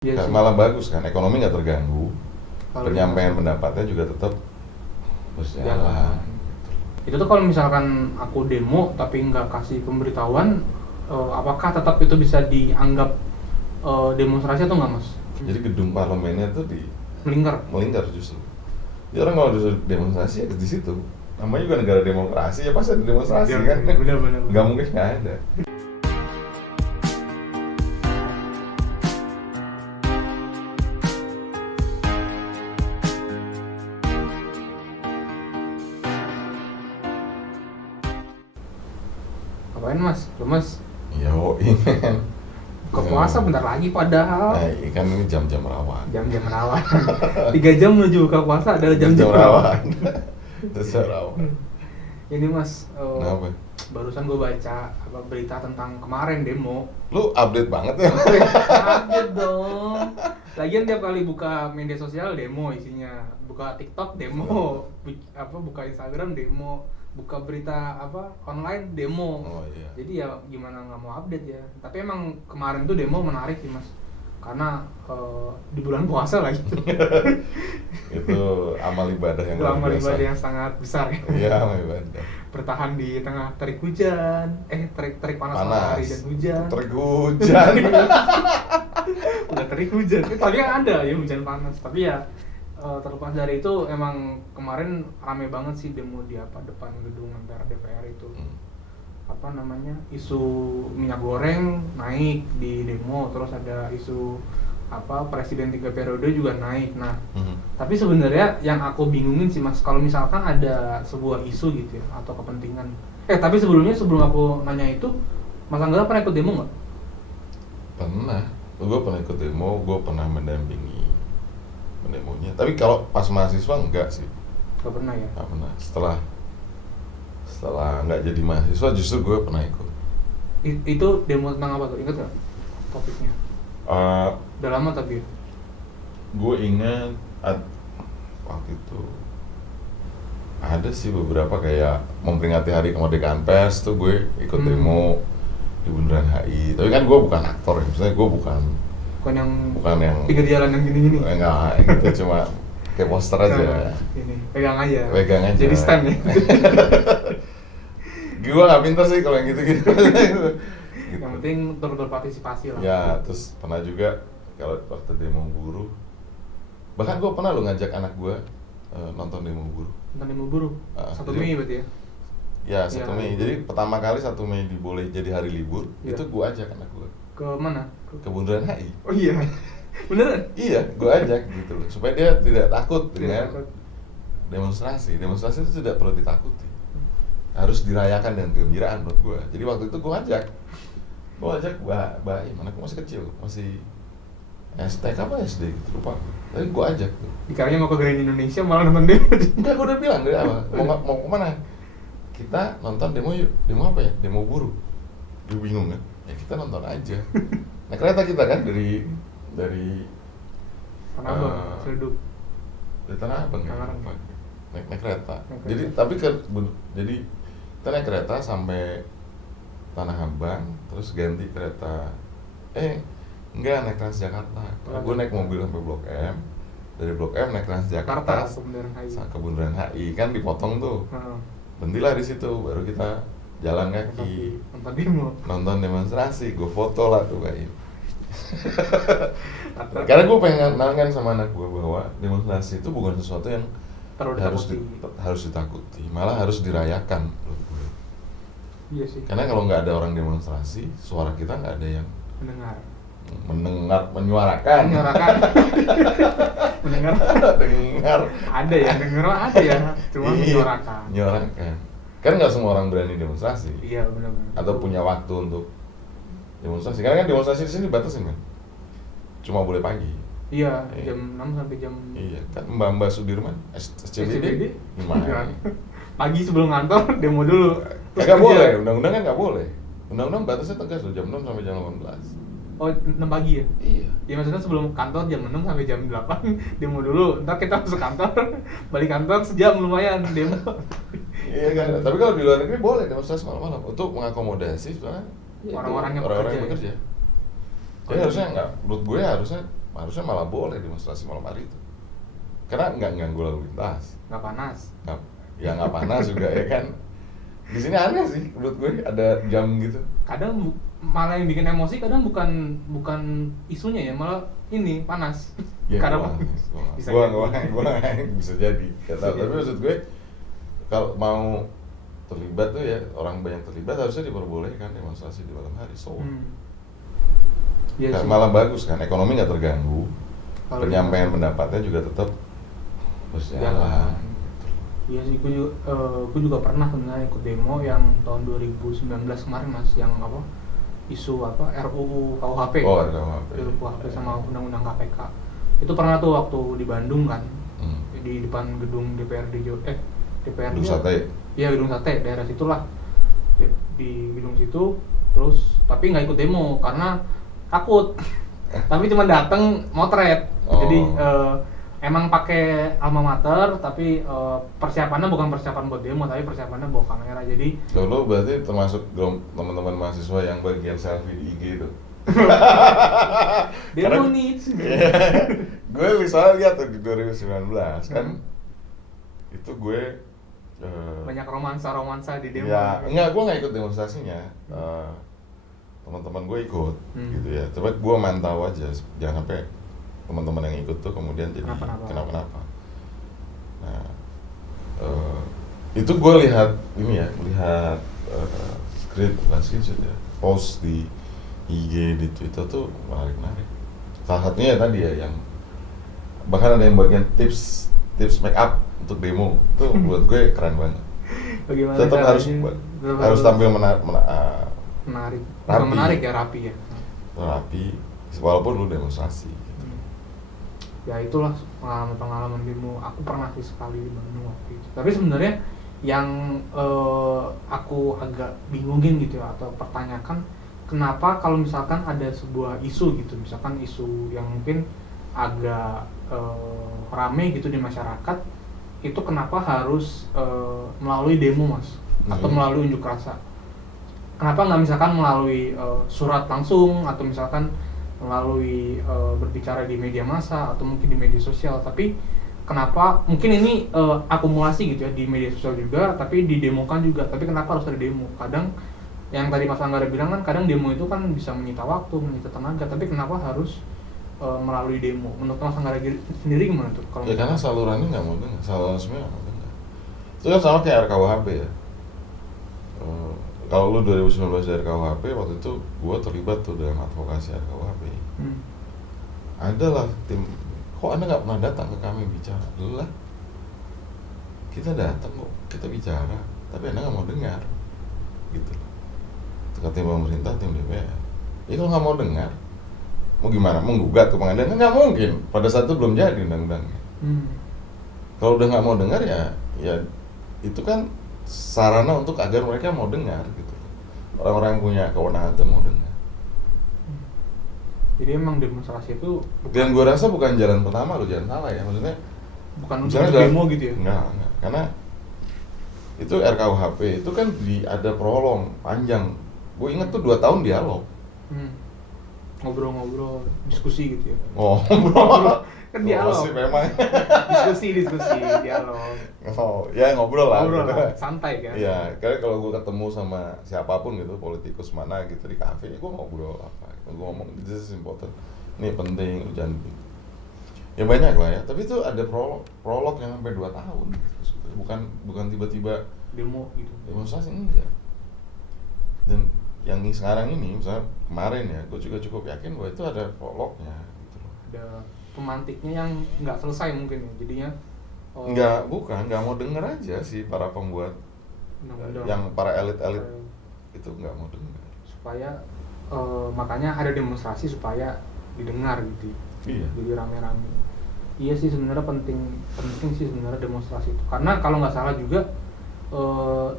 Iya sih. Malah bagus kan, ekonomi nggak terganggu, Kalau penyampaian pendapatnya juga tetap berjalan. jalan. Itu tuh kalau misalkan aku demo tapi nggak kasih pemberitahuan, apakah tetap itu bisa dianggap demonstrasi atau nggak, Mas? Jadi gedung parlemennya tuh melingkar justru. Jadi orang kalau disuruh demonstrasi ya di situ. Namanya juga negara demokrasi, ya pasti ada demonstrasi kan. Bener. Nggak mungkin nggak ada. Ngapain, Mas? Mas, Yo, men. buka puasa bentar lagi padahal. Nah, kan ini jam-jam rawan. Jam-jam rawan. 3 jam menuju buka puasa adalah jam-jam rawan. Jam rawan. Ini, Mas, Kenapa? barusan gue baca berita tentang kemarin demo. Lu update banget ya? Update dong. Lagian tiap kali buka media sosial demo isinya, buka TikTok demo, buka Instagram demo, buka berita online demo. Oh iya. Jadi ya gimana nggak mau update ya. Tapi emang kemarin tuh demo menarik sih, Mas, karena di bulan puasa lagi. Itu amal ibadah yang Itu luar amal biasa. ibadah yang sangat besar ya. Iya, amal ibadah. Bertahan di tengah terik hujan, terik panas matahari dan hujan. Terik hujan. Udah terik hujan. Tapi kan ada ya hujan panas. Tapi ya terlepas dari itu emang kemarin rame banget sih demo di depan gedung MPR DPR itu. Apa namanya? Isu minyak goreng naik di demo, terus ada isu presiden 3 periode juga naik. Nah, tapi sebenarnya yang aku bingungin sih, Mas, kalau misalkan ada sebuah isu gitu ya atau kepentingan. Tapi sebelum aku nanya itu, Mas Angga pernah ikut demo nggak? Pernah. Gue pernah ikut demo, gue pernah mendampingi mendemonya. Tapi kalau pas mahasiswa enggak sih. Nggak pernah ya? Nggak pernah. Setelah nggak jadi mahasiswa justru gue pernah ikut. Itu demo tentang apa tuh? Ingat nggak topiknya? Udah lama tapi ya? Gue ingat waktu itu ada sih beberapa kayak memperingati hari kemerdekaan pers tuh gue ikut demo di Bundaran HI. Tapi kan gue bukan aktor ya, maksudnya gue bukan yang pinggir jalan yang gini-gini. Enggak, gitu cuma kayak poster aja. Ini pegang aja. Jadi stand ya. Gue nggak pinter sih kalau yang gitu-gitu. Gitu. Yang penting turut berpartisipasi lah. Ya, terus pernah juga kalau waktu demo buruh. Bahkan gue pernah lo ngajak anak gue nonton demo buruh. Nonton demo buruh. 1 Mei berarti ya? Ya, 1 Mei. Jadi pertama kali 1 Mei diboleh jadi hari libur, itu gue ajak anak gue. Ke mana? Ke Bundaran HI. Oh iya. Beneran? Iya, gue ajak gitu loh. Supaya dia tidak takut dengan demonstrasi. Demonstrasi itu tidak perlu ditakuti. Harus dirayakan dengan kegembiraan menurut gue. Jadi waktu itu gue ajak Baim, anakku masih kecil, masih STK apa SD gitu, lupa. Tapi gue ajak tuh. Dikiranya mau ke Grand Indonesia malah nonton demo. Enggak, gue udah bilang dari awal, mau kemana? Kita nonton demo yuk. Demo apa ya? Demo buruh. Dia bingung kan? Ya kita nonton aja. Naik kereta kita kan dari Tanah Abang, Ciledug. Dari Tanah Abang ya? Tangerang. Naik kereta. Jadi jadi kita naik kereta sampai Tanah Abang, terus ganti kereta. Enggak, naik Transjakarta. Gue naik mobil sampai Blok M. Dari Blok M naik Transjakarta ke Bundaran HI. Kan dipotong tuh. Berhentilah di situ, baru kita jalan kaki. Nonton demonstrasi, gue foto lah tuh kayak. Karena gue pengen kenalkan sama anak gue bahwa demonstrasi itu bukan sesuatu yang harus ditakuti, malah harus dirayakan menurut gue. Iya sih. Karena kalau nggak ada orang demonstrasi, suara kita nggak ada yang menyuarakan. Dengar. Ada ya, cuma menyuarakan. Kan nggak semua orang berani demonstrasi. Iya, benar-benar. Atau punya waktu untuk demonstrasi. Karena kan demonstrasi di sini dibatasin kan. Cuma boleh pagi. Iya, jam 6 sampai jam. Iya, kan Mbak Sudirman SCBD gimana? Pagi sebelum kantor demo dulu. Nggak boleh, undang-undang kan nggak boleh. Undang-undang batasnya tegas loh, jam 6 sampai jam 18. Oh, 6 pagi ya? Iya. Ya maksudnya sebelum kantor jam 6 sampai jam 8 demo dulu. Ntar kita masuk kantor, balik kantor sejam lumayan demo. Iya kan, tapi kalau di luar negeri boleh demonstrasi malam-malam untuk mengakomodasi sebenarnya orang-orang yang bekerja. Jadi harusnya nggak, menurut gue harusnya harusnya malah boleh demonstrasi malam hari itu. Karena nggak ganggu lalu lintas. Nggak panas. Ya nggak panas juga ya kan. Di sini aneh sih menurut gue ada jam gitu. Kadang malah yang bikin emosi kadang bukan isunya ya, malah ini panas. Ya, Karena gua bisa jadi. Tapi maksud gue kalau mau terlibat tuh ya orang banyak terlibat harusnya diperbolehkan demonstrasi di malam hari. Ya, malah bagus kan, ekonomi nggak terganggu, penyampaian pendapatnya juga tetap berjalan. Iya sih, gue juga pernah sebenarnya ikut demo yang tahun 2019 kemarin Mas, yang apa isu apa RUU KUHP. RUU KUHP sama undang-undang KPK. Itu pernah tuh waktu di Bandung kan, di depan gedung DPRD DPRD. Gedung Sate. Iya, gedung Sate, daerah situlah. Di gedung situ, terus tapi nggak ikut demo karena takut. Tapi cuma datang motret. Jadi emang pakai alma mater, tapi persiapannya bukan persiapan buat demo, tapi persiapannya bawa kamera. Jadi lo berarti termasuk teman-teman mahasiswa yang bagian selfie di IG itu. Demo nih. Gue misalnya lihat tuh di 2019 kan, itu gue banyak romansa di demo. Ya, enggak, gue nggak ikut demonstrasinya. Teman-teman gue ikut gitu ya. Tapi gue mantau aja, jangan sampai teman-teman yang ikut tuh kemudian jadi kenapa-napa. Nah, itu gue lihat screenshot ya, post di IG, di Twitter tuh menarik. Salah satunya ya tadi ya, yang bahkan ada yang bagian tips make up untuk demo, itu buat gue keren banget. Bagaimana tetap harus tampil menarik, rapi ya. Rapi, walaupun lu demonstrasi. Gitu. Ya itulah pengalaman demo. Aku pernah sih sekali di Bandung waktu itu. Tapi sebenarnya yang aku agak bingungin gitu ya, atau pertanyakan, kenapa kalau misalkan ada sebuah isu gitu, misalkan isu yang mungkin agak rame gitu di masyarakat, itu kenapa harus melalui demo Mas, atau melalui unjuk rasa? Kenapa nggak misalkan melalui surat langsung, atau misalkan melalui berbicara di media massa atau mungkin di media sosial? Tapi kenapa mungkin ini akumulasi gitu ya, di media sosial juga tapi didemokan juga, tapi kenapa harus ada demo? Kadang yang tadi Mas Anggara bilang kan, kadang demo itu kan bisa menyita waktu, menyita tenaga, tapi kenapa harus melalui demo? Menurut Mas Anggara sendiri gimana tuh? Ya karena salurannya nggak mau dengar, saluran resmi nggak mau dengar. Itu kan sama kayak RKUHP ya. Kalau lu 2019 dari RKUHP, waktu itu gua terlibat tuh dalam advokasi RKUHP. Adalah tim, kok Anda nggak pernah datang ke kami bicara? Lah, kita datang kok, kita bicara, tapi Anda nggak mau dengar, gitu. Itu tim pemerintah, tim DPR. Ya kalau nggak mau dengar, mau gimana? Menggugat ke pengadilan? Kan nggak mungkin. Pada saat itu belum jadi undang-undangnya. Kalau udah nggak mau dengar ya itu kan sarana untuk agar mereka mau dengar gitu. Orang-orang yang punya kewenangan itu mau dengar. Jadi emang demonstrasi itu dan gue rasa bukan jalan pertama, lo jangan salah ya, maksudnya bukan untuk demo gitu ya? Enggak, karena itu RKUHP itu kan ada prolong panjang. Gue inget tuh 2 tahun dialog. Ngobrol-ngobrol, diskusi gitu ya? Ngobrol kan dialog sih memang. diskusi dialog. Ya ngobrol lah gitu. Lah, santai kan. Iya, karena kalau gue ketemu sama siapapun gitu, politikus mana gitu di kafe, gue ngobrol apa gitu. Gue ngomong this is important, ini penting, jangan gitu. Ya banyak lah ya, tapi itu ada prolog yang sampai 2 tahun gitu. Bukan tiba-tiba demo gitu, demonstrasi, enggak. Dan yang sekarang ini misalnya kemarin ya, gue juga cukup yakin bahwa itu ada prolognya gitu loh. Ada pemantiknya yang nggak selesai mungkin ya, jadinya nggak mau denger aja sih para pembuat yang para elit-elit itu nggak mau dengar, supaya makanya ada demonstrasi supaya didengar gitu. Iya. Jadi rame-rame. Iya sih sebenarnya penting sih sebenarnya demonstrasi itu, karena kalau nggak salah juga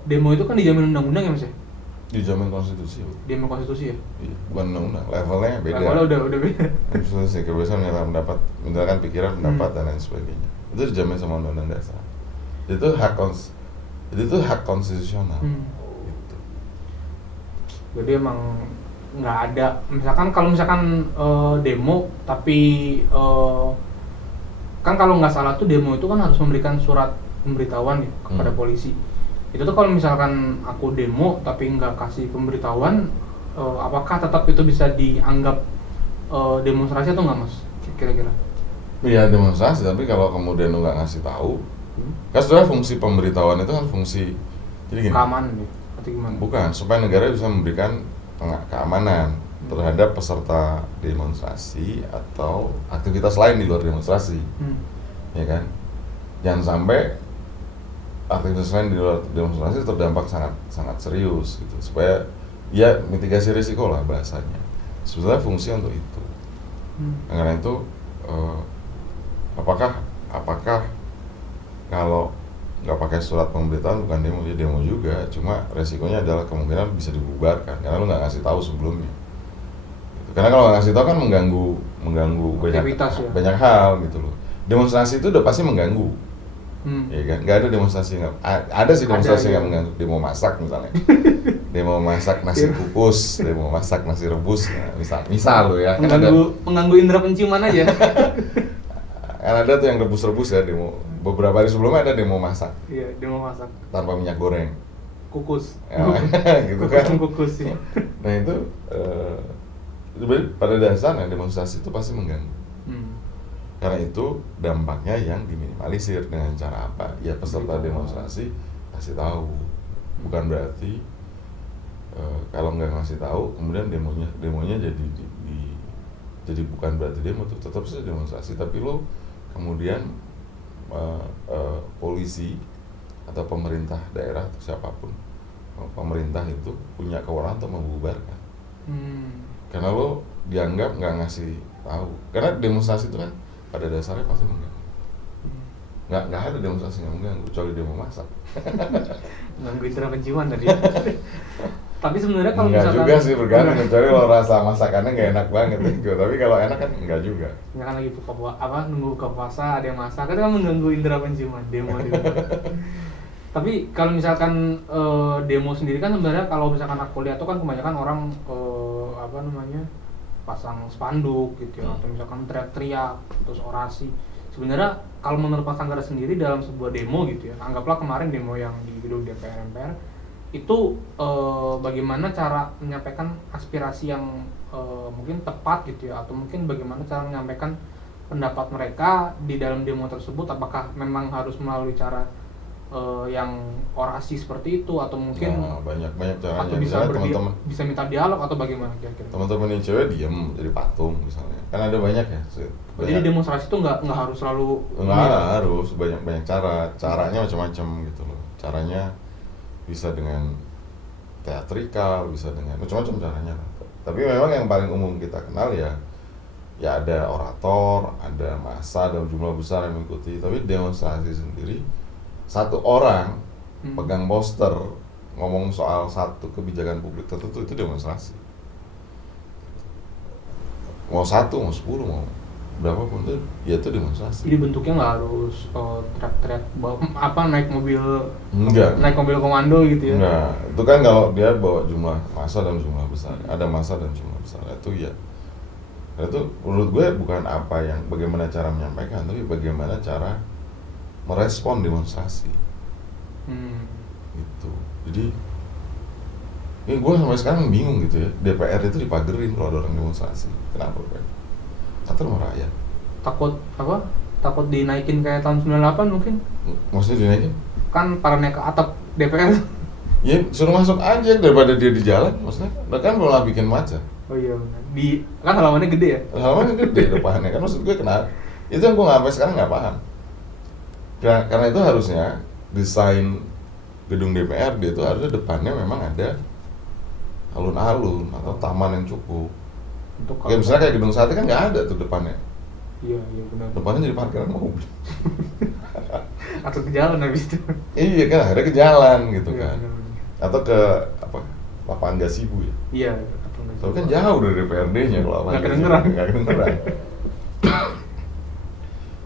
demo itu kan dijamin undang-undang ya Mas ya? Dijamin konstitusi. Dijamin konstitusi ya? Iya, bukan undang-undang, levelnya beda. Levelnya udah beda. Konstitusi, kebebasan menyatakan pendapat, misalkan pikiran, pendapat dan lain sebagainya. Itu dijamin sama undang-undang dasar. Itu hak konstitusional. Gitu. Jadi emang nggak ada. Misalkan kalau misalkan demo tapi kan kalau nggak salah tuh demo itu kan harus memberikan surat pemberitahuan ya kepada polisi. Itu tuh kalau misalkan aku demo tapi nggak kasih pemberitahuan, apakah tetap itu bisa dianggap demonstrasi atau nggak, Mas? Kira-kira? Iya, demonstrasi, tapi kalau kemudian lu nggak ngasih tahu, kan sebenarnya fungsi pemberitahuan itu kan fungsi jadi gini. Keamanan ya? Atau gimana? Bukan, supaya negara bisa memberikan keamanan terhadap peserta demonstrasi atau aktivitas lain di luar demonstrasi, ya kan? Jangan sampai aktivitas lain di luar demonstrasi terdampak sangat serius gitu, supaya ya mitigasi risiko lah bahasanya. Sebenarnya fungsi untuk itu. Karena itu apakah kalau nggak pakai surat pemberitahuan bukan demo, ya demo juga, cuma resikonya adalah kemungkinan bisa dibubarkan karena lu nggak ngasih tahu sebelumnya. Karena kalau nggak ngasih tahu kan mengganggu banyak hal gitu loh. Demonstrasi itu udah pasti mengganggu, ya kan? Nggak ada demonstrasi ada sih demonstrasi nggak mengganggu. Demo masak misalnya, demo masak nasi kukus, demo masak nasi rebus, misal lo ya. Mengganggu indera penciuman aja. Kan ada tuh yang rebus-rebus ya, demo beberapa hari sebelumnya ada demo masak. Iya, demo masak tanpa minyak goreng. Kukus. Ya, gitu kan. Kukus ya. Nah itu pada dasarnya demonstrasi itu pasti mengganggu. Karena itu dampaknya yang diminimalisir dengan cara apa? Ya peserta demonstrasi kasih tahu. Bukan berarti kalau nggak ngasih tahu kemudian demonya jadi bukan berarti demo, tuh tetap saja demonstrasi, tapi lo kemudian polisi atau pemerintah daerah atau siapapun, pemerintah itu punya kewenangan untuk membubarkan. Karena lo dianggap nggak ngasih tahu. Karena demonstrasi itu kan pada dasarnya pasti mengganggu. Nggak ada demonstrasi yang mengganggu kecuali demo masak. Mengganggu indera penciuman tadi. Tapi sebenarnya kalau enggak misalkan juga sih, bergantung, kecuali lo rasa masakannya nggak enak banget gitu. Tapi kalau enak kan enggak juga. Ya kan lagi nunggu buka puasa ada yang masak, itu kan mengganggu indera penciuman, demo. Tapi kalau misalkan demo sendiri kan sebenarnya kalau misalkan aku lihat tuh kan kebanyakan orang pasang spanduk gitu ya, atau misalkan teriak-teriak terus orasi. Sebenarnya kalau menurut Mas Anggara sendiri dalam sebuah demo gitu ya, anggaplah kemarin demo yang di gedung DPR MPR itu bagaimana cara menyampaikan aspirasi yang mungkin tepat gitu ya, atau mungkin bagaimana cara menyampaikan pendapat mereka di dalam demo tersebut, apakah memang harus melalui cara yang orasi seperti itu atau mungkin banyak caranya, atau bisa minta dialog atau bagaimana kira-kira? Teman-teman yang cewek diem jadi patung misalnya, kan ada banyak ya. Jadi demonstrasi itu nggak harus selalu harus banyak caranya macam-macam gitu loh. Caranya bisa dengan teatrikal, bisa dengan macam-macam caranya. Tapi memang yang paling umum kita kenal ya ada orator, ada massa dalam jumlah besar yang mengikuti. Tapi demonstrasi sendiri satu orang pegang poster ngomong soal satu kebijakan publik tertentu, itu demonstrasi. Mau 1, mau 10, mau berapapun itu, ya itu demonstrasi. Jadi bentuknya nggak harus teriak-teriak naik mobil, enggak, naik mobil komando gitu ya? Enggak, itu kan kalau dia bawa jumlah massa dan jumlah besar, ada massa dan jumlah besar, itu ya. Itu menurut gue bukan bagaimana cara menyampaikan, tapi bagaimana cara merespon demonstrasi. Gitu. Jadi ini gue sampai sekarang bingung gitu ya, DPR itu dipagerin kalau ada orang demonstrasi. Kenapa Pak? Kata rumah rakyat. Takut dinaikin kayak tahun 98 mungkin? Maksudnya dinaikin? Kan para naik ke atap DPR. Ya suruh masuk aja daripada dia di jalan, maksudnya. Kan malah bikin macet. Oh iya benar. Kan halamannya gede ya? Halamannya gede depannya, kan maksud gue kenapa? Itu yang gue sampai sekarang nggak paham. Karena itu harusnya desain gedung DPRD itu harusnya depannya memang ada alun-alun atau taman yang cukup. Kayak misalnya kayak gedung sate kan nggak ada tuh depannya. Iya benar. Depannya jadi parkiran mobil. Atau ke jalan habis itu. Iya kan, akhirnya ke jalan gitu kan. Bener. Atau ke lapangan Gasibu ya. Iya. Tapi kan jauh dari DPRD-nya kalau lapangan. Nggak kedengeran.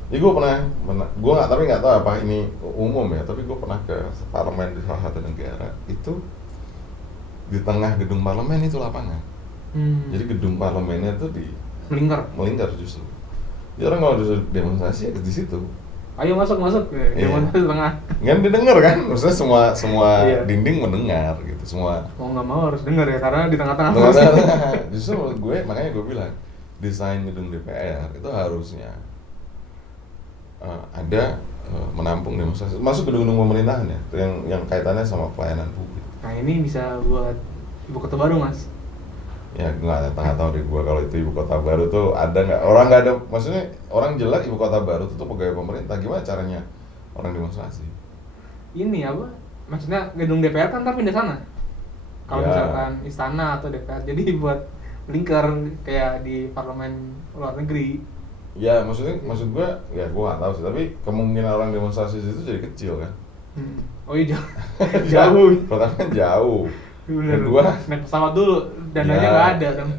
Jadi gue nggak tahu apa ini umum ya, tapi gue pernah ke parlemen di salah satu negara, itu di tengah gedung parlemen itu lapangan. Jadi gedung parlemennya tuh melingkar justru. Jadi orang kalau demonstrasi ya di situ. Ayo masuk demonstrasi tengah. Nggak didengar kan? Maksudnya semua Iya. dinding mendengar gitu, semua. Mau nggak mau harus dengar ya, karena di tengah-tengah Justru menurut gue, makanya gue bilang desain gedung DPR itu harusnya ada menampung demonstrasi. Masuk gedung-gedung pemerintahan ya, yang kaitannya sama pelayanan publik. Nah ini bisa buat ibu kota baru, Mas. Ya nggak tahu deh gue kalau itu ibu kota baru tuh ada nggak, orang nggak ada, maksudnya orang jelek ibu kota baru tuh pegawai pemerintah, gimana caranya orang demonstrasi? Ini apa? Maksudnya gedung DPR kan tapi di sana. Kalau Ya. misalkan istana atau DPR, jadi buat lingkar kayak di parlemen luar negeri. Ya maksud gue ya gue nggak tahu sih, tapi kemungkinan orang demonstrasi di situ jadi kecil kan. Oh iya jauh. Pertama kan jauh. Bener. Kedua, Naik pesawat dulu, dananya ya, nggak ada dong.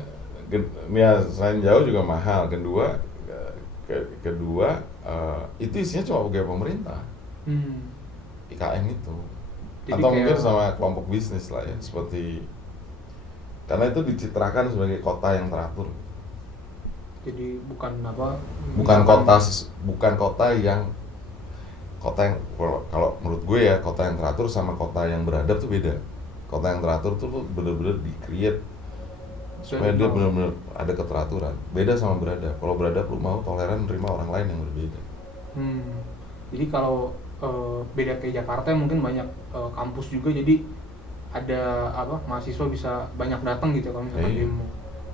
Ya selain jauh juga mahal. Kedua itu isinya cuma pegawai pemerintah, IKN itu. Jadi Atau kayak- mungkin sama kelompok bisnis lah ya, seperti karena itu dicitrakan sebagai kota yang teratur. Jadi bukan apa? Bukan misalkan- kota yang kalau menurut gue ya, kota yang teratur sama kota yang beradab tuh beda. Kota yang teratur tuh bener-bener di-create supaya dia bener-bener ada keteraturan. Beda sama beradab. Kalau beradab lu mau toleran menerima orang lain yang berbeda. Jadi kalau beda kayak Jakarta mungkin banyak kampus juga, jadi ada apa, mahasiswa bisa banyak datang gitu kalau misalkan Iya. demo.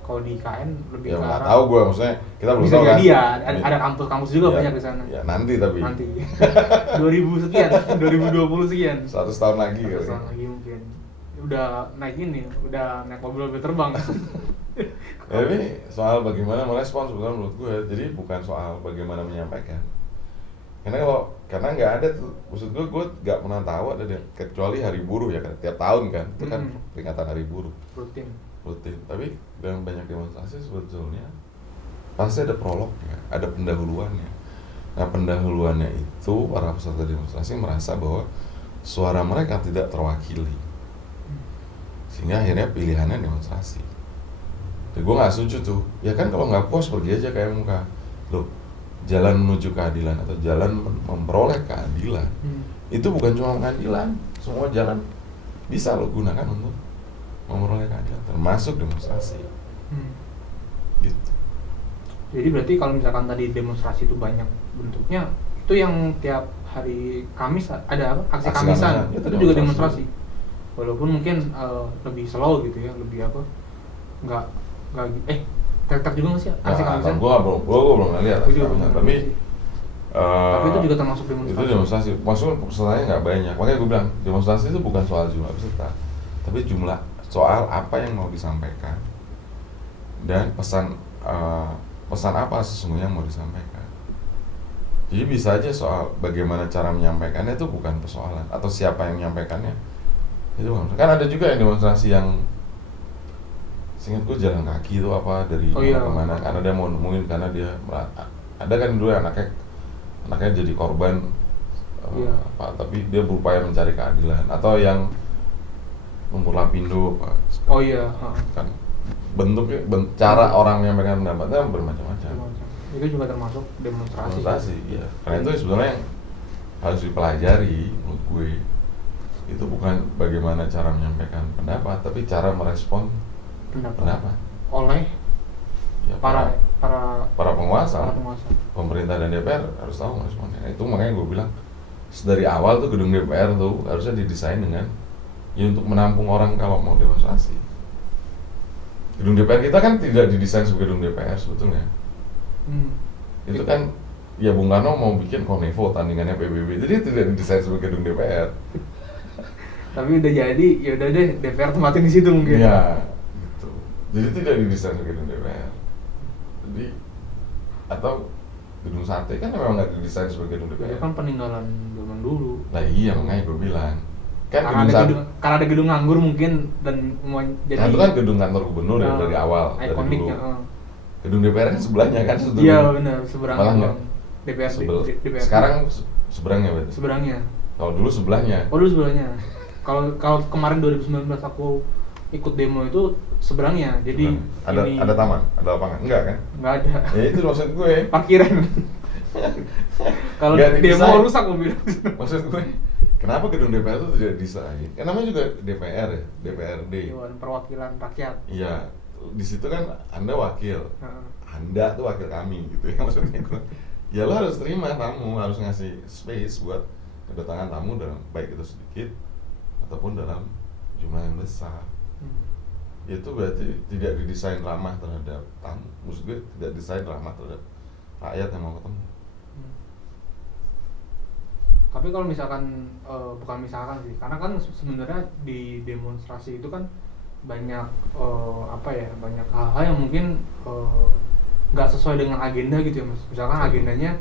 Kalau di IKN lebih Ya ke nggak arah- tahu gue, maksudnya kita belum bisa tahu kan. jadi ya, ada kampus-kampus juga Ya, banyak di sana. Ya nanti tapi Nanti 2000 sekian, 2020 sekian. 100 tahun lagi kali. Terus lagi mungkin udah naik ini, udah naik mobil terbang. Tapi soal bagaimana merespon sebetulnya menurut gue, jadi bukan soal bagaimana menyampaikan. Karena nggak ada tuh, maksud gue nggak pernah tahu ada kecuali hari buruh ya kan, tiap tahun kan, itu kan peringatan hari buruh Rutin. Tapi dalam banyak demonstrasi sebetulnya pasti ada prolognya, ada pendahuluannya. Nah pendahuluannya itu para peserta demonstrasi merasa bahwa suara mereka tidak terwakili, sehingga akhirnya pilihannya demonstrasi. Jadi gue nggak setuju tuh, ya kan kalau nggak puas pergi aja ke MK. Loh, jalan menuju keadilan atau jalan memperoleh keadilan itu bukan cuma pengadilan, semua jalan bisa lo gunakan untuk memperoleh keadilan, termasuk demonstrasi. Gitu. Jadi berarti kalau misalkan tadi demonstrasi itu banyak bentuknya, itu yang tiap hari Kamis ada apa? Aksi Aksi Kamisan. Kamisan, Itu itu juga demonstrasi. demonstrasi. Walaupun mungkin lebih slow gitu ya, lebih apa? Nggak tek juga nggak sih aksi Kamisan? Gua belum ngeliat Gua aksi juga belum Kamisan, ngeliat sih. Tapi itu juga eh, termasuk demonstrasi. itu demonstrasi, maksudnya pesertanya nggak banyak. Makanya gue bilang demonstrasi itu bukan soal jumlah peserta, tapi jumlah soal apa yang mau disampaikan dan pesan apa sesungguhnya yang mau disampaikan. Jadi bisa aja soal bagaimana cara menyampaikannya itu bukan persoalan, atau siapa yang menyampaikannya itu bukan. Kan ada juga yang demonstrasi yang seingatku jalan kaki itu apa dari mana kemana, karena dia mau nemuin, karena dia ada kan dulu anaknya jadi korban apa, tapi dia berupaya mencari keadilan, atau yang lumpur lapindo apa. Kan bentuknya cara orang menyampaikan pendapatnya bermacam-macam. Itu juga termasuk demonstrasi. Iya. Karena itu sebenarnya yang harus dipelajari menurut gue. Itu bukan bagaimana cara menyampaikan pendapat, tapi cara merespon pendapat oleh ya, para penguasa. penguasa. Pemerintah dan DPR harus tahu meresponnya. Itu makanya gue bilang dari awal tuh gedung DPR tuh harusnya didesain dengan ya untuk menampung orang kalau mau demonstrasi. Gedung DPR kita kan tidak didesain sebagai gedung DPR sebetulnya. Itu kan ya Bung Karno mau bikin Konevo tandingannya PBB, jadi tidak didesain sebagai gedung DPR. Tapi udah jadi, ya udah deh DPR tempatin di situ mungkin. Iya, gitu. Jadi tidak didesain sebagai gedung DPR. Jadi atau gedung sate kan memang nggak didesain sebagai gedung Itu DPR. kan peninggalan zaman dulu. Nah iya makanya gue bilang kan Karena ada gedung nganggur mungkin dan mau jadi. Nah, itu kan gedung kantor gubernur ya dari awal, dari dulu. Ikoniknya. Gedung DPR kan sebelahnya kan sebetulnya. Iya benar, seberangnya. Malah nggak. DPR. Sekarang seberangnya berarti. Seberangnya. Kalau dulu sebelahnya. Oh dulu sebelahnya. Kalau kemarin 2019 aku ikut demo itu seberangnya. Jadi ada taman, ada lapangan? Enggak kan? Nggak ada. Ya itu maksud gue. Parkiran. Kalau demo rusak mobil. Maksud gue, kenapa gedung DPR itu tidak desain? Kan namanya juga DPR ya, DPRD. Dewan Perwakilan Rakyat. Iya, di situ kan Anda wakil. Anda tuh wakil kami gitu ya maksudnya gue. Ya lo harus terima tamu, harus ngasih space buat kedatangan tamu dalam baik itu sedikit ataupun dalam jumlah yang besar. Itu berarti tidak didesain ramah terhadap tamu. Maksud gue tidak didesain ramah terhadap rakyat yang mau ketemu. Tapi kalau misalkan bukan misalkan sih, karena kan sebenarnya di demonstrasi itu kan banyak banyak hal-hal yang mungkin nggak sesuai dengan agenda gitu ya mas. Misalkan agendanya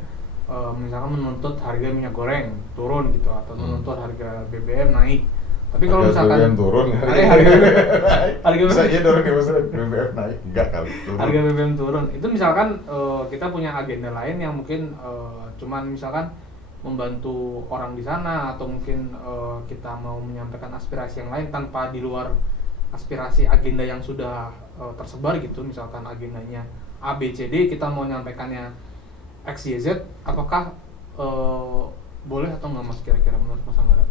misalkan menuntut harga minyak goreng turun gitu, atau menuntut harga BBM naik. Tapi kalau misalkan BBM turun, harga saya dorong ya maksudnya BBM naik, enggak kali turun. Harga BBM turun, itu misalkan kita punya agenda lain yang mungkin cuman misalkan membantu orang di sana, atau mungkin kita mau menyampaikan aspirasi yang lain tanpa di luar aspirasi agenda yang sudah tersebar gitu. Misalkan agendanya A, B, C, D, kita mau menyampaikannya X, Y, Z, apakah boleh atau nggak mas kira-kira menurut mas Anggara?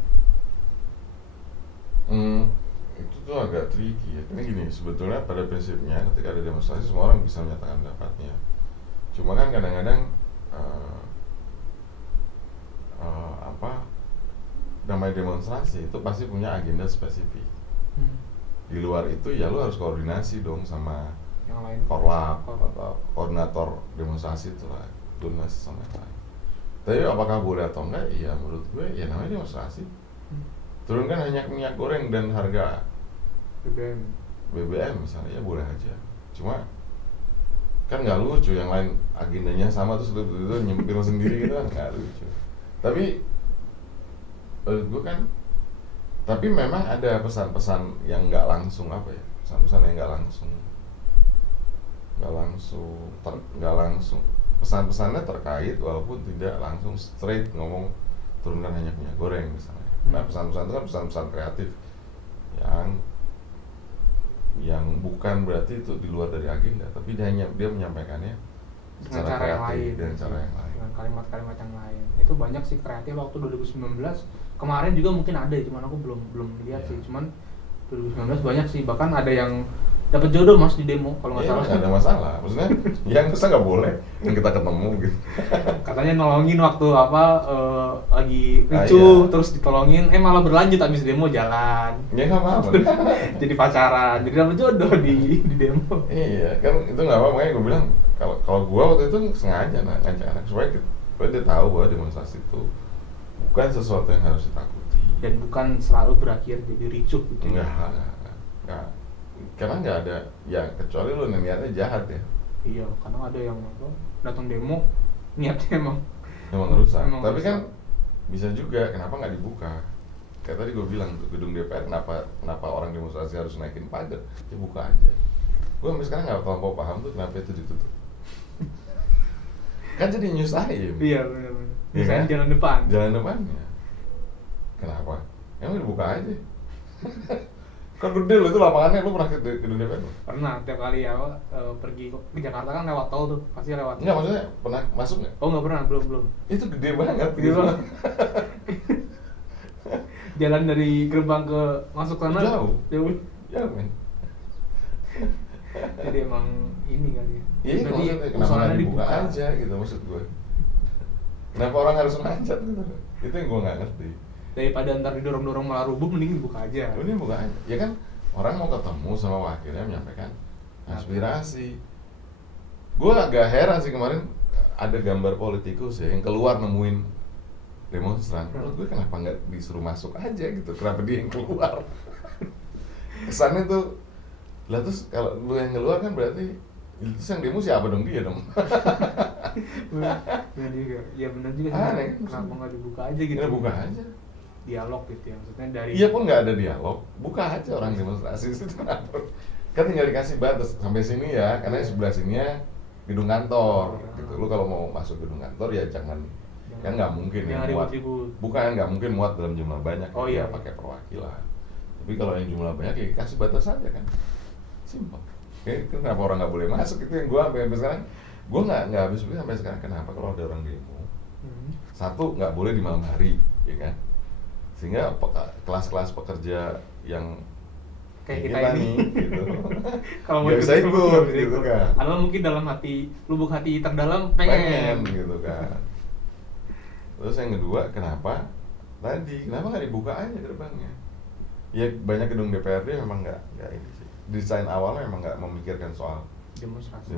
Itu tuh agak tricky ya. Karena gini, sebetulnya pada prinsipnya ketika ada demonstrasi semua orang bisa menyatakan pendapatnya. Cuma kan kadang-kadang namanya demonstrasi itu pasti punya agenda spesifik. Di luar itu ya lu harus koordinasi dong sama yang lain, korlap atau koordinator demonstrasi itu lah, koordinasi sama yang lain. Tapi apakah boleh atau enggak? Iya menurut gue ya namanya demonstrasi. Turunkan hanya minyak goreng dan harga BBM misalnya ya boleh aja. Cuma kan nggak lucu yang lain agendanya sama terus itu nyempil sendiri gitu kan nggak lucu. Tapi menurut gue kan, tapi memang ada pesan-pesan yang nggak langsung pesan-pesan yang nggak langsung pesan-pesannya terkait walaupun tidak langsung straight ngomong turunkan hanya minyak goreng misalnya. Nah pesan-pesan itu kan pesan-pesan kreatif yang bukan berarti itu di luar dari agenda, tapi dia menyampaikannya dengan cara yang lain, dengan kalimat-kalimat yang lain. Itu banyak sih kreatif waktu 2019 kemarin juga mungkin ada, cuman aku belum lihat sih. Cuman 2019 banyak sih, bahkan ada yang dapat jodoh mas di demo kalau nggak salah. Nggak ada masalah, maksudnya yang masa nggak boleh yang kita ketemu gitu. Katanya nolongin waktu lagi ricuh, terus ditolongin, malah berlanjut abis demo jalan. Ya nggak apa-apa. Jadi pacaran, jadi dapat jodoh di demo. Iya kan itu nggak apa-apa, makanya gue bilang kalau gue waktu itu sengaja ngajak anak supaya dia tahu bahwa demonstrasi itu bukan sesuatu yang harus ditakuti dan bukan selalu berakhir jadi ricuh gitu. Enggak. Karena nggak ada ya, kecuali lu niatnya jahat ya. Iya, karena ada yang datang demo niatnya emang rusak. Tapi rusak. Kan bisa juga kenapa nggak dibuka? Kayak tadi gue bilang tuh gedung DPR kenapa orang demonstrasi harus naikin pagar? Ya buka aja. Gue sampai sekarang nggak terlampau paham tuh kenapa itu ditutup. Kan jadi nyusahin. Iya benar. Nyusahin jalan depannya. Kenapa? Emang dibuka aja. Kan gede loh itu lapangannya, lu pernah ke gedung DPR? Pernah, tiap kali ya pergi ke Jakarta kan lewat tol tuh, pasti lewat. Enggak, maksudnya pernah masuk nggak? Oh nggak pernah, belum. Itu gede banget. Jalan dari gerbang ke masuk sana jauh men. Jadi emang ini kali ya. Iya, maksudnya kenapa nggak dibuka aja gitu maksud gue. Kenapa orang harus manjat gitu? Itu yang gue nggak ngerti. Daripada ntar didorong-dorong malah rubuh, mending dibuka aja. Ini buka aja. Ya kan orang mau ketemu sama wakilnya menyampaikan aspirasi. Gue agak heran sih kemarin ada gambar politikus ya yang keluar nemuin demonstran. Menurut gue kenapa nggak disuruh masuk aja gitu? Kenapa dia yang keluar? Kesannya tuh, lah terus kalau lu yang keluar kan berarti terus yang demo siapa dong, dia dong? Benar juga. Ya benar juga sih. Kenapa nggak dibuka aja gitu? Buka aja. Dialog gitu ya, maksudnya dari. Iya pun nggak ada dialog, buka aja orang demonstrasi itu kenapa? Kan tinggal dikasih batas sampai sini ya, karena sebelah sininya gedung kantor gitu. Lu kalau mau masuk gedung kantor ya jangan kan nggak mungkin ya muat. Bukan nggak mungkin muat dalam jumlah banyak. Pakai perwakilan. Tapi Tapi kalau yang jumlah banyak ya kasih batas aja kan, simpel. Kenapa orang nggak boleh masuk, itu yang gue sampai sekarang gue nggak habis pikir sampai sekarang, kenapa kalau ada orang demo satu nggak boleh di malam hari, ya kan, sehingga kelas-kelas pekerja yang kayak kita ini gitu kalau mau nggak bisa ikut gitu kan, atau mungkin dalam hati, lubuk hati terdalam pengen gitu kan. Terus yang kedua, kenapa nggak dibuka aja gerbangnya? Ya banyak gedung DPRD memang nggak ini sih, desain awalnya memang nggak memikirkan soal demonstrasi.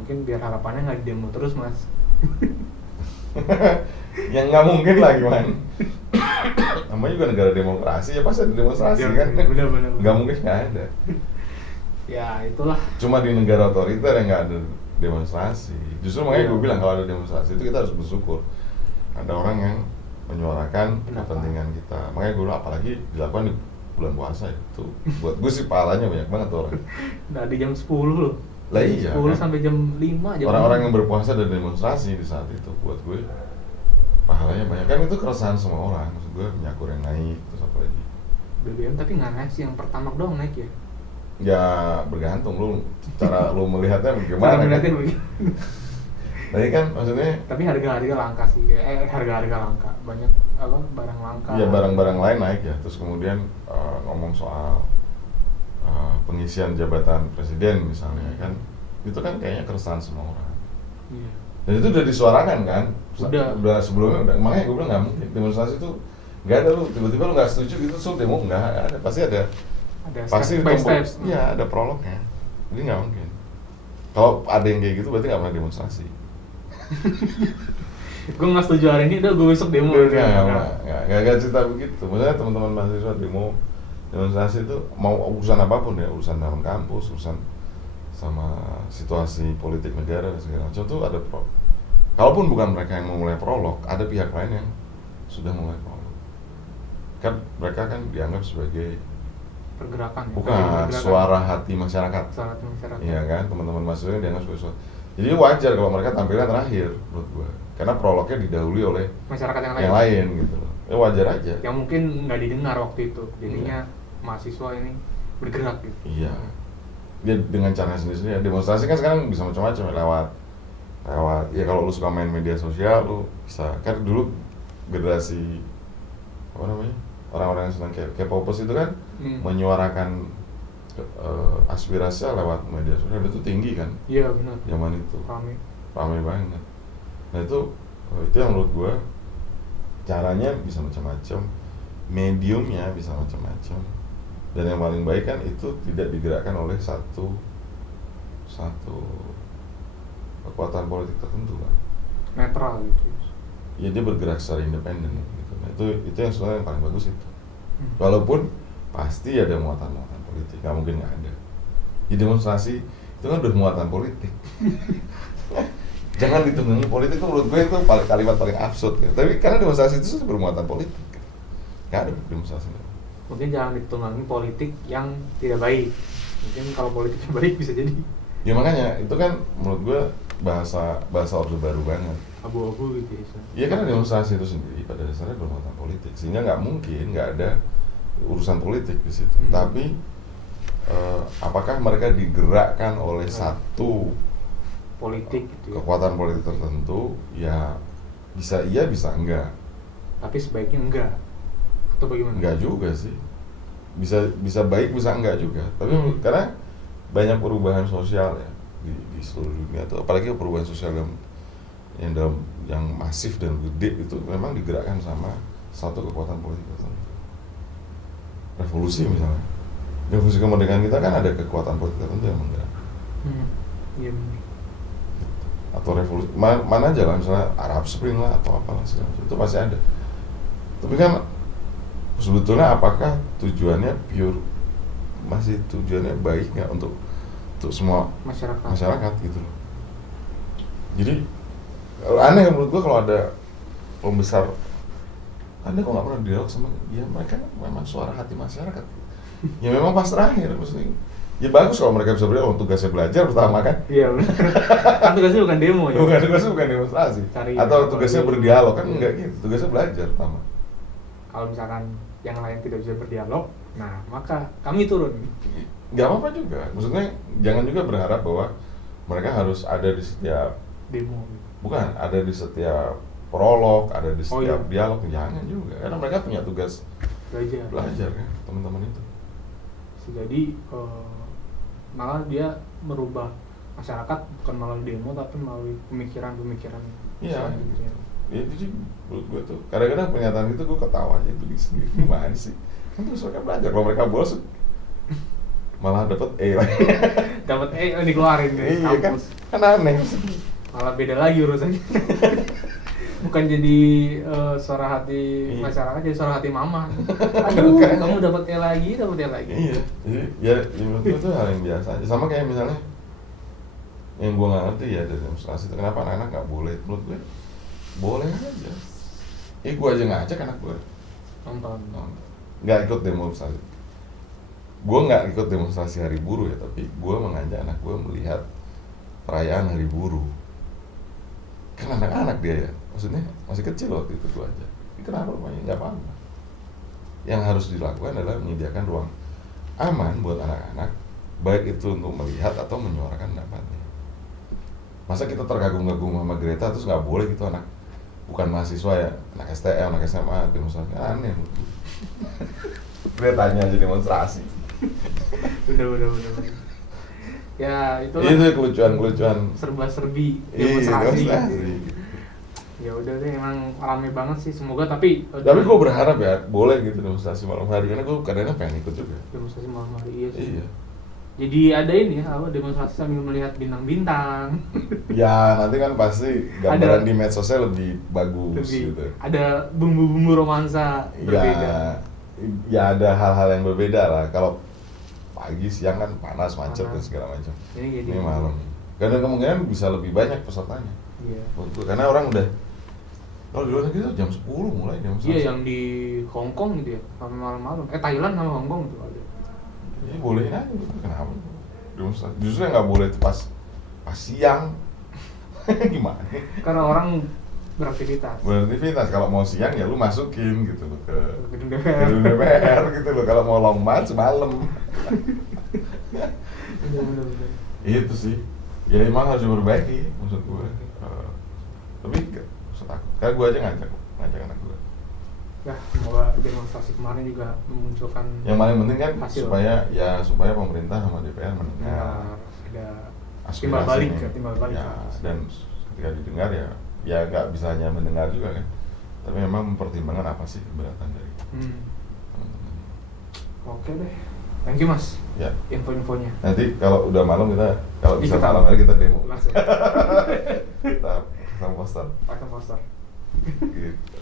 Mungkin biar harapannya nggak demo terus, Mas. Yang nggak mungkin lah gimana? Namanya juga negara demokrasi, ya pasti ada demonstrasi Ya, kan? bener. Nggak mungkin nggak ada. Ya itulah. Cuma di negara otoriter yang nggak ada demonstrasi. Justru makanya gue bilang kalau ada demonstrasi itu kita harus bersyukur. Ada orang yang menyuarakan kepentingan kita. Makanya gue bilang apalagi dilakukan di bulan puasa itu. Buat gue sih pahalanya banyak banget orang. Udah di jam 10 loh. Lah iya 10 kan? sampai jam 5 Orang-orang yang berpuasa dan demonstrasi di saat itu buat gue pahalanya banyak. Kan itu keresahan semua orang. Maksud gue minyak goreng naik, terus apa lagi? BBM tapi nggak naik sih, yang pertamax doang naik ya. Ya bergantung lu cara lu melihatnya bagaimana kan. Tapi kan maksudnya tapi harga-harga langka sih. Harga-harga langka. Banyak apa barang langka. ya barang-barang lain naik ya. Terus kemudian ngomong soal pengisian jabatan presiden misalnya kan, itu kan kayaknya keresahan semua orang. Iya. Dan itu udah disuarakan kan? Udah Sebelumnya makanya gue bilang nggak mungkin demonstrasi itu nggak ada, lu tiba-tiba lu nggak setuju gitu so demo nggak ada, pasti ada step by steps. Iya, ada prolognya. Jadi nggak mungkin. Kalau ada yang kayak gitu berarti nggak pernah demonstrasi. Gue nggak setuju hari ini, udah gue besok demo. Nggak cerita begitu. Maksudnya teman-teman mahasiswa demonstrasi itu mau urusan apapun ya, urusan dalam kampus, urusan sama situasi politik negara dan segala macam tuh ada kalaupun bukan mereka yang memulai prolog, ada pihak lain yang sudah mulai prolog. Kan mereka kan dianggap sebagai pergerakan ya? Bukan, suara hati masyarakat. Suara hati masyarakat. Iya kan, teman-teman mahasiswa dianggap sebagai suara. Jadi wajar kalau mereka tampilnya terakhir menurut gua. Karena prolognya didahului oleh masyarakat yang lain gitu loh. Ya wajar aja. Yang mungkin nggak didengar waktu itu. Jadinya mahasiswa ini bergerak gitu. Iya. Dia dengan cara sendiri-sendiri. Demonstrasi kan sekarang bisa macam-macam lewat ya kalau lu suka main media sosial lu bisa. Kan dulu generasi apa namanya? Orang-orang yang senang K-popers itu kan menyuarakan aspirasinya lewat media sosial, itu tinggi kan? Iya benar. Zaman itu ramai banget. Nah itu yang menurut gua caranya bisa macam-macam, mediumnya bisa macam-macam, dan yang paling baik kan itu tidak digerakkan oleh satu kekuatan politik tertentu kan? Netral gitu. Ya dia bergerak secara independen gitu. Nah, itu yang sebenarnya yang paling bagus itu. Walaupun pasti ada muatan-muatan politik, nggak mungkin nggak ada. Di demonstrasi itu kan udah muatan politik. Jangan ditunggangi politik, itu menurut gue itu kalimat paling absurd gitu. Tapi karena demonstrasi itu sudah bermuatan politik, nggak ada demonstrasi. Mungkin jangan ditunggangi politik yang tidak baik. Mungkin kalau politiknya baik bisa jadi. Ya makanya itu kan menurut gue bahasa Orde Baru banget. Abu-abu gitu ya. Iya karena demonstrasi itu sendiri pada dasarnya bermuatan politik, sehingga nggak mungkin nggak ada urusan politik di situ. Tapi apakah mereka digerakkan oleh satu politik gitu ya? Kekuatan politik tertentu? Ya bisa iya bisa enggak. Tapi sebaiknya enggak. Atau bagaimana? Enggak juga sih. Bisa baik bisa enggak juga. Tapi karena banyak perubahan sosial ya di seluruh dunia tuh, apalagi perubahan sosial yang masif dan gede itu memang digerakkan sama satu kekuatan politik tertentu. Revolusi misalnya, revolusi kemerdekaan kita kan ada kekuatan politik tertentu yang menggerak. Iya. Atau revolusi mana aja lah, misalnya Arab Spring lah atau apalah segala macam, itu pasti ada. Tapi kan sebetulnya apakah tujuannya masih tujuannya baik nggak untuk semua masyarakat gitu loh. Jadi aneh menurut gua kalau ada pembesar, Anda kok nggak pernah dialog sama dia, mereka memang suara hati masyarakat. Ya memang pas terakhir maksudnya. Ya bagus kalau mereka bisa berdialog, tugasnya belajar pertama kan. Iya benar. Kan tugasnya bukan demo ya. Tugasnya bukan demonstrasi. Atau tugasnya berdialog kan enggak gitu. Tugasnya belajar pertama. Kalau misalkan yang lain tidak bisa berdialog, Nah, maka kami turun. Nggak apa-apa juga, maksudnya jangan juga berharap bahwa mereka harus ada di setiap Demo. bukan ada di setiap prolog, ada di Oh, setiap iya. dialog, jangan juga, karena mereka punya tugas Belajar. kan teman-teman itu. Jadi malah dia merubah masyarakat bukan melalui demo tapi melalui pemikiran-pemikiran Iya. selanjutnya. Ya jadi menurut gue tuh kadang-kadang pernyataan itu gue ketawa aja tuh sendiri, gimana sih? Kan terus mereka belajar, kalau mereka bolos malah dapat E lagi. Dapat dikeluarin dari Iya kan, kampus. kan aneh. Malah beda lagi urusannya. Bukan jadi suara hati Iya. masyarakat, jadi suara hati mama. Aduh, kamu dapat E lagi. Iya, jadi ya menurut gue itu hal yang biasa aja. Sama kayak misalnya yang gue nggak ngerti ya dari demonstrasi itu kenapa anak-anak nggak boleh? Menurut gue boleh aja. Gue aja ngajak anak gue Nonton. nggak ikut demonstrasi. Gue nggak ikut demonstrasi hari buruh ya, tapi gue mengajak anak gue melihat perayaan hari buruh. Kan anak-anak dia ya, maksudnya masih kecil waktu itu gue aja. Kenapa rumahnya nggak apa-apa? Yang harus dilakukan adalah menyediakan ruang aman buat anak-anak, baik itu untuk melihat atau menyuarakan pendapatnya. Masa kita terkagum-kagum sama Greta terus nggak boleh gitu anak bukan mahasiswa ya, anak STM, anak SMA demonstrasi, aneh. Gretanya aja demonstrasi. Bener. Ya itu kelucuan serba-serbi Iya, demonstrasi. demonstrasi. Ya udah deh, emang rame banget sih, semoga tapi Tapi gue berharap ya boleh gitu demonstrasi malam hari, karena gue kadang-kadang pengen ikut juga. demonstrasi malam hari iya sih. Iya. Jadi ada ini ya, demonstrasi sambil melihat bintang-bintang. Ya nanti kan pasti gambaran Ada- di medsosnya lebih bagus Lebih gitu. ada bumbu-bumbu romansa berbeda. Ya ada hal-hal yang berbeda lah. Kalau pagi siang kan panas, macet dan Panas. segala macam. Ini Ini malam. Karena kemungkinan bisa lebih banyak pesertanya. Iya. Menurut gue. Karena orang udah kalau di luar negeri tuh jam 10 mulai demonstrasi. Iya, yang di Hong Kong gitu ya, sampai malam-malam. Thailand sama Hong Kong tuh ada. Ya bolehin aja gitu. Kenapa? Demonstrasi. Justru yang nggak boleh itu pas siang. Gimana? Karena orang beraktivitas. Beraktivitas. Kalau mau siang ya lu masukin gitu loh ke Gedung DPR. gedung DPR gitu loh. Kalau mau long march malam. Bener. Itu sih. Ya emang harus diperbaiki maksud gue. Tapi gak usah takut. Kayak gue aja ngajak anak gue. Ya, semoga demonstrasi kemarin juga memunculkan Yang paling penting kan hasil. supaya pemerintah sama DPR mendengar ada aspirasi timbal balik. ya, dan ketika didengar ya nggak bisa hanya mendengar juga kan, tapi memang mempertimbangkan apa sih keberatan dari teman-teman. Oke deh, thank you mas, Ya info-infonya. nanti kalau udah malam kalau bisa Ikutan. malam hari kita demo, Langsung kita pasang poster pasang poster. gitu.